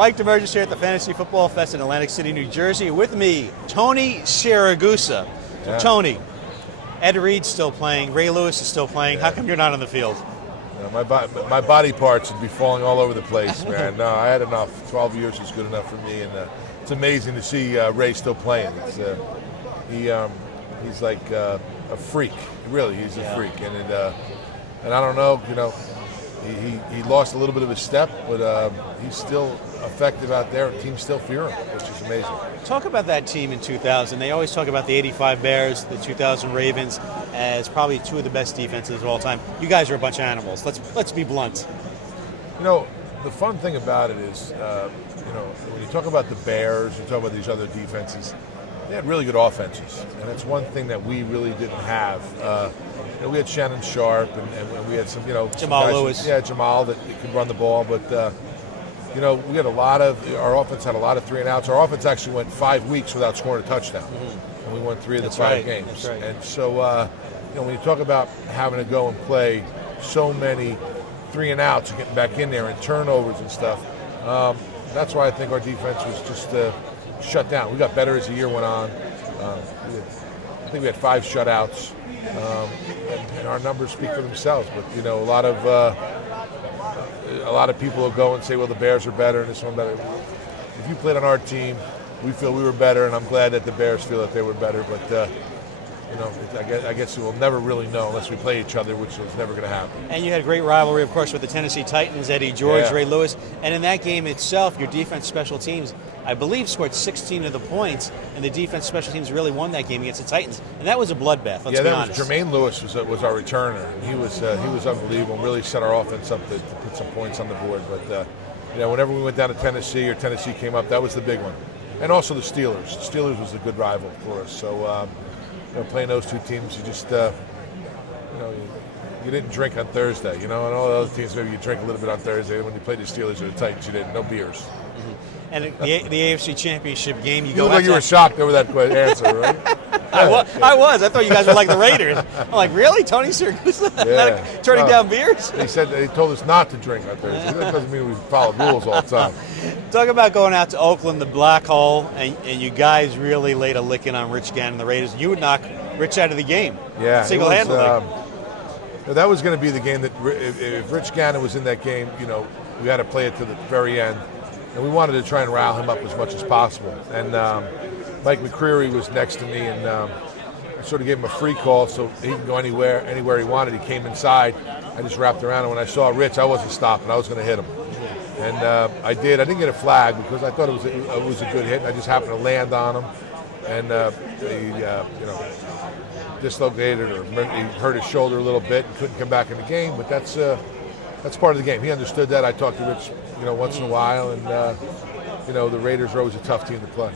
Mike Damergis here at the Fantasy Football Fest in Atlantic City, New Jersey. With me, Tony Siragusa. So, Tony, Ed Reed's still playing. Ray Lewis is still playing. How come you're not on the field? My body parts would be falling all over the place, man. No, I had enough. 12 years was good enough for me, and it's amazing to see Ray still playing. He's like a freak. Really, he's a freak, and I don't know, he lost a little bit of his step, but he's still effective out there, and teams still fear him, which is amazing. Talk about that team in 2000. They always talk about the 85 Bears, the 2000 Ravens, as probably two of the best defenses of all time. You guys are a bunch of animals. Let's be blunt. The fun thing about it is, when you talk about the Bears, you talk about these other defenses, they had really good offenses, and that's one thing that we really didn't have. We had Shannon Sharp, and we had some, Jamal guys, Lewis. Jamal that could run the ball, but we had our offense had a lot of 3 and outs. Our offense actually went 5 weeks without scoring a touchdown, and we won 3 of the 5 games. That's right. And so, when you talk about having to go and play so many 3 and outs and getting back in there and turnovers and stuff, that's why I think our defense was just shut down. We got better as the year went on. I think we had 5 shutouts, and our numbers speak for themselves. But a lot of people will go and say, well, the Bears are better and this one better. If you played on our team, we feel we were better, and I'm glad that the Bears feel that they were better. But I guess we'll never really know unless we play each other, which is never going to happen. And you had a great rivalry, of course, with the Tennessee Titans, Eddie George, Ray Lewis. And in that game itself, your defense special teams, I believe, scored 16 of the points, and the defense special teams really won that game against the Titans. And that was a bloodbath, let's be honest. Jermaine Lewis was our returner. He was unbelievable and really set our offense up to put some points on the board. But whenever we went down to Tennessee or Tennessee came up, that was the big one. And also the Steelers. The Steelers was a good rival for us. So, playing those two teams, you just, you didn't drink on Thursday, and all the other teams, maybe you drink a little bit on Thursday. When you played the Steelers or the Titans, you didn't. No beers. And the AFC Championship game, you look like you were shocked over that answer, right? I was. I thought you guys were like the Raiders. I'm like, really? Tony Siragusa? Not turning down beers? They told us not to drink on Thursday. That doesn't mean we follow rules all the time. Talk about going out to Oakland, the black hole, and you guys really laid a licking on Rich Gannon and the Raiders. You would knock Rich out of the game. Yeah. Single-handedly. That was going to be the game that if Rich Gannon was in that game, we had to play it to the very end. And we wanted to try and rile him up as much as possible. And Mike McCreary was next to me, and I sort of gave him a free call so he can go anywhere he wanted. He came inside. I just wrapped around, and when I saw Rich, I wasn't stopping. I was going to hit him. And I did. I didn't get a flag because I thought it was a good hit, and I just happened to land on him. And he dislocated or he hurt his shoulder a little bit and couldn't come back in the game. But that's part of the game. He understood that. I talked to Rich, once in a while, and the Raiders are always a tough team to play.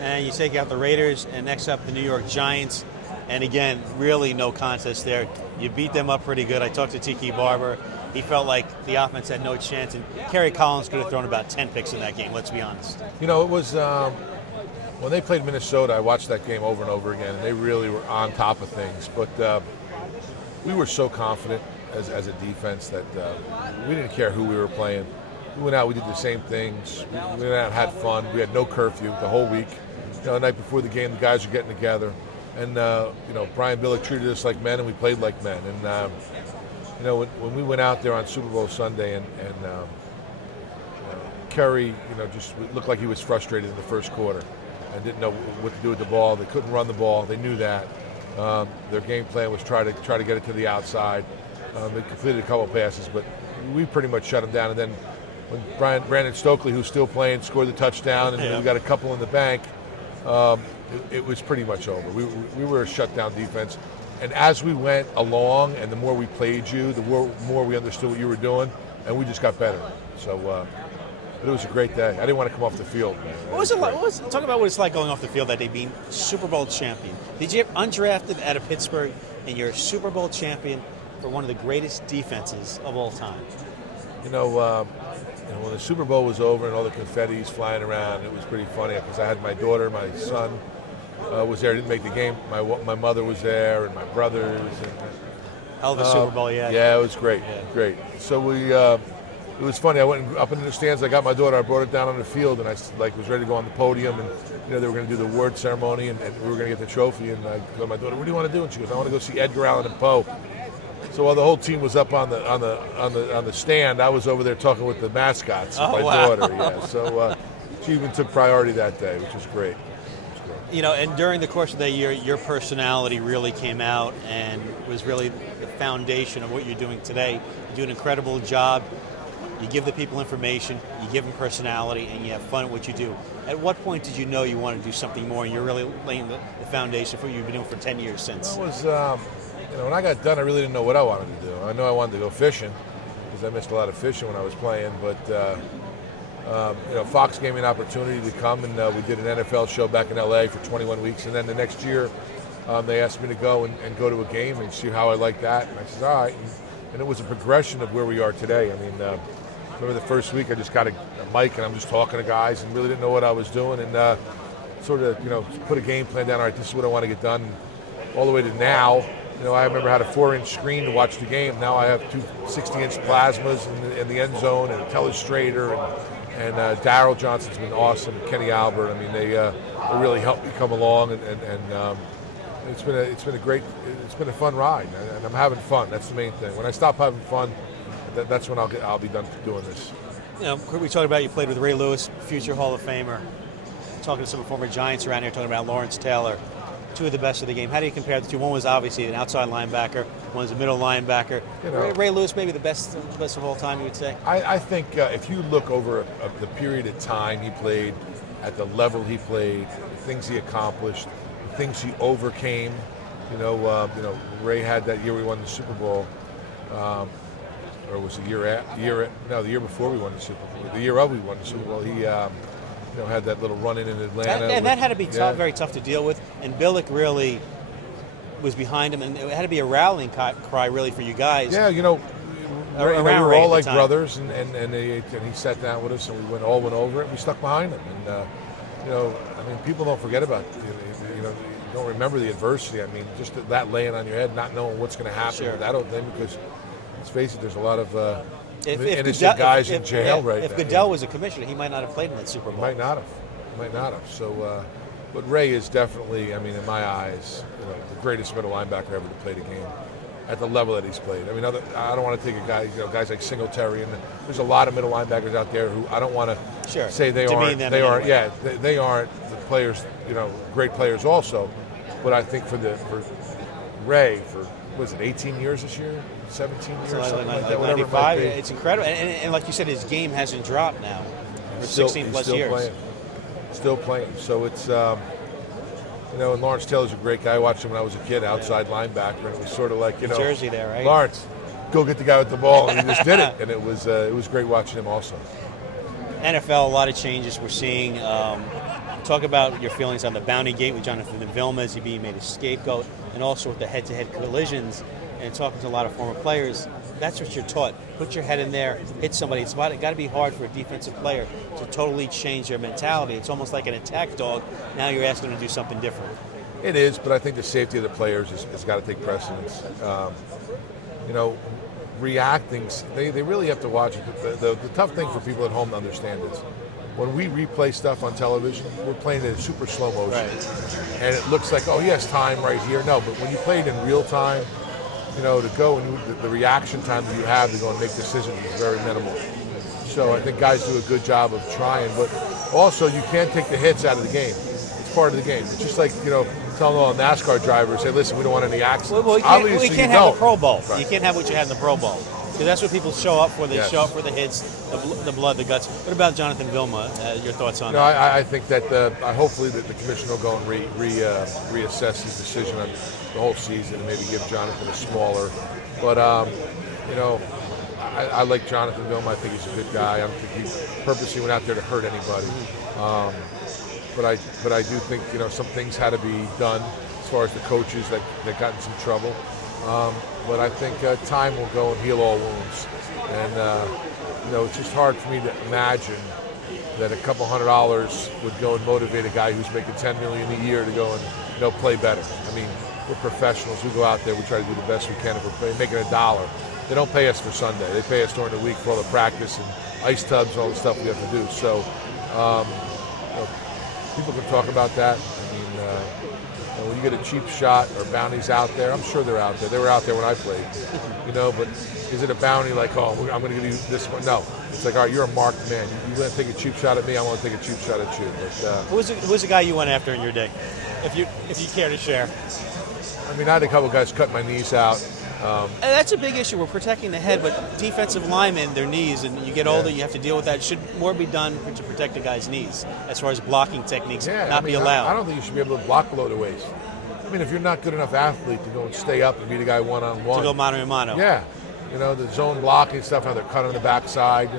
And you take out the Raiders, and next up the New York Giants. And again, really no contest there. You beat them up pretty good. I talked to Tiki Barber. He felt like the offense had no chance, and Kerry Collins could have thrown about 10 picks in that game, let's be honest. It was when they played Minnesota, I watched that game over and over again, and they really were on top of things. But we were so confident as a defense that we didn't care who we were playing. We went out, we did the same things. We went out, had fun. We had no curfew the whole week. The night before the game, the guys were getting together. And, Brian Billick treated us like men, and we played like men. And, when we went out there on Super Bowl Sunday and Kerry, just looked like he was frustrated in the first quarter and didn't know what to do with the ball. They couldn't run the ball. They knew that. Their game plan was try to get it to the outside. They completed a couple of passes, but we pretty much shut them down. And then when Brandon Stokely, who's still playing, scored the touchdown, and we got a couple in the bank, it was pretty much over. We were a shutdown defense. And as we went along, and the more we played you, the more we understood what you were doing, and we just got better. So but it was a great day. I didn't want to come off the field. What was it like? Talk about what it's like going off the field that day, being Super Bowl champion. Did you get undrafted out of Pittsburgh, and you're Super Bowl champion for one of the greatest defenses of all time? When the Super Bowl was over and all the confetti's flying around, it was pretty funny because I had my daughter, my son was there. Didn't make the game. My mother was there, and my brothers. And, Hell of a Super Bowl, yeah. Yeah, it was great, great. So we it was funny. I went up into the stands. I got my daughter. I brought her down on the field, and I was ready to go on the podium. And they were going to do the award ceremony, and we were going to get the trophy. And I told my daughter, "What do you want to do?" And she goes, "I want to go see Edgar Allan and Poe." So while the whole team was up on the stand, I was over there talking with the mascots with my daughter. Yeah. So she even took priority that day, which was great. And during the course of that year, your personality really came out and was really the foundation of what you're doing today. You do an incredible job. You give the people information, you give them personality, and you have fun at what you do. At what point did you know you wanted to do something more, and you're really laying the foundation for what you've been doing for 10 years since? It was, when I got done, I really didn't know what I wanted to do. I know I wanted to go fishing, because I missed a lot of fishing when I was playing, but Fox gave me an opportunity to come, and we did an NFL show back in LA for 21 weeks, and then the next year they asked me to go and go to a game and see how I liked that, and I said, all right, and it was a progression of where we are today. I mean, remember the first week I just got a mic and I'm just talking to guys and really didn't know what I was doing, and sort of put a game plan down. All right, this is what I want to get done. All the way to now, I remember I had a 4-inch screen to watch the game. Now I have two 60-inch plasmas in the end zone, and a telestrator, and Darryl Johnson's been awesome, and Kenny Albert. I mean, they really helped me come along, and it's been a fun ride, and I'm having fun. That's the main thing. When I stop having fun, that's when I'll be done doing this. We talked about you played with Ray Lewis, future Hall of Famer. Talking to some former Giants around here, talking about Lawrence Taylor, two of the best of the game. How do you compare the two? One was obviously an outside linebacker, one was a middle linebacker. Ray Lewis, maybe the best of all time, you would say? I think if you look over the period of time he played, at the level he played, the things he accomplished, the things he overcame. Ray had that year we won the Super Bowl. Or was the year before we won the Super Bowl. The year of we won the Super Bowl, he had that little run-in Atlanta. And that had to be tough, very tough to deal with. And Billick really was behind him, and it had to be a rallying cry really for you guys. Yeah, we were all like brothers, and he sat down with us, and we all went over it, and we stuck behind him. And, people don't forget about don't remember the adversity. I mean, just that laying on your head, not knowing what's going to happen with that old thing, because let's face it, there's a lot of innocent guys in jail right now. If Goodell was a commissioner, he might not have played in that Super Bowl. He might not have. So, but Ray is definitely, in my eyes, the greatest middle linebacker ever to play the game at the level that he's played. I don't want to take a guy, guys like Singletary, and there's a lot of middle linebackers out there who I don't want to say they aren't. They aren't. Yeah, they aren't the players. Great players also. But I think for Ray, was it 18 years this year? 17 years, something like that, whatever it might be. It's incredible. And like you said, his game hasn't dropped now for 16 plus years. Still playing. So it's, and Lawrence Taylor's a great guy. I watched him when I was a kid, outside linebacker, and it was sort of like, Jersey there, right? Lawrence, go get the guy with the ball, and he just did it. And it was great watching him also. NFL, a lot of changes we're seeing. Talk about your feelings on the bounty gate with Jonathan Vilma as he being made a scapegoat, and also with the head-to-head collisions, and talking to a lot of former players. That's what you're taught. Put your head in there, hit somebody. It's got to be hard for a defensive player to totally change their mentality. It's almost like an attack dog. Now you're asking them to do something different. It is, but I think the safety of the players has got to take precedence. Reacting, they really have to watch it. The tough thing for people at home to understand is when we replay stuff on television, we're playing it in super slow motion. Right. And it looks like, he has time right here. No, but when you play it in real time, to go and the reaction time that you have to go and make decisions is very minimal. So I think guys do a good job of trying, but also you can't take the hits out of the game. It's part of the game. It's just like, telling all NASCAR drivers, hey, listen, we don't want any accidents. Well, we can't have a Pro Bowl. Right. You can't have what you had in the Pro Bowl. Because that's what people show up for. They show up for the hits, the blood, the guts. What about Jonathan Vilma? Your thoughts on that? I think that hopefully that the commissioner will go and reassess his decision on the whole season and maybe give Jonathan a smaller. But, I like Jonathan Vilma. I think he's a good guy. I don't think he purposely went out there to hurt anybody. But I do think, some things had to be done as far as the coaches that got in some trouble. But I think time will go and heal all wounds. And, it's just hard for me to imagine that a couple $100 would go and motivate a guy who's making $10 million a year to go and, play better. We're professionals. We go out there. We try to do the best we can. If we're making $1, they don't pay us for Sunday. They pay us during the week for all the practice and ice tubs and all the stuff we have to do. So people can talk about that. I mean, when you get a cheap shot or bounties out there, I'm sure they're out there. They were out there when I played, but is it a bounty like, oh, I'm going to give you this one? No. It's like, all right, you're a marked man. You want to take a cheap shot at me, I want to take a cheap shot at you. But, who was the guy you went after in your day, if you care to share? I mean, I had a couple guys cut my knees out. And that's a big issue. We're protecting the head, but defensive linemen, their knees, and you get older, you have to deal with that. It should more be done to protect the guy's knees as far as blocking techniques be allowed. I don't think you should be able to block below the waist. I mean, if you're not good enough athlete to go and stay up and beat a guy one-on-one. To go mano-a-mano. Yeah. The zone blocking stuff, how they're cut on the backside.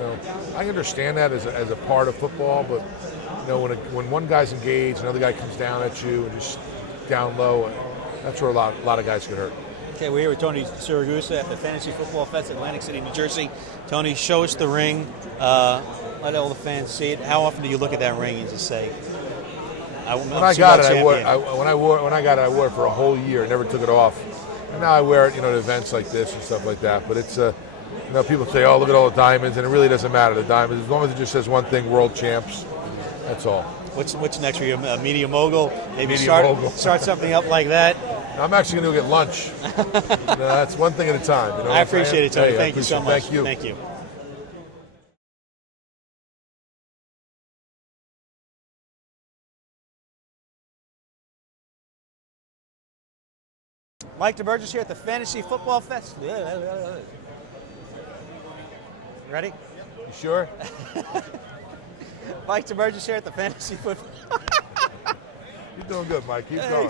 I understand that as a part of football, but when one guy's engaged, another guy comes down at you and just down low, that's where a lot of guys get hurt. Okay, we're here with Tony Siragusa at the Fantasy Football Fest, Atlantic City, New Jersey. Tony, show us the ring. Let all the fans see it. How often do you look at that ring and just say, when I got it, I wore it for a whole year. Never took it off. And now I wear it, at events like this and stuff like that. But it's, people say, oh, look at all the diamonds, and it really doesn't matter, the diamonds. As long as it just says one thing, world champs, that's all. What's next for you? A media mogul? Maybe mogul. Start something up like that? I'm actually going to go get lunch. That's one thing at a time. I appreciate it, Tony. Hey, Thank you so much. Thank you. Thank you. Mike Damergis here at the Fantasy Football Fest. Ready? You sure? Mike Damergis here at the Fantasy Football. You're doing good, Mike. Keep going.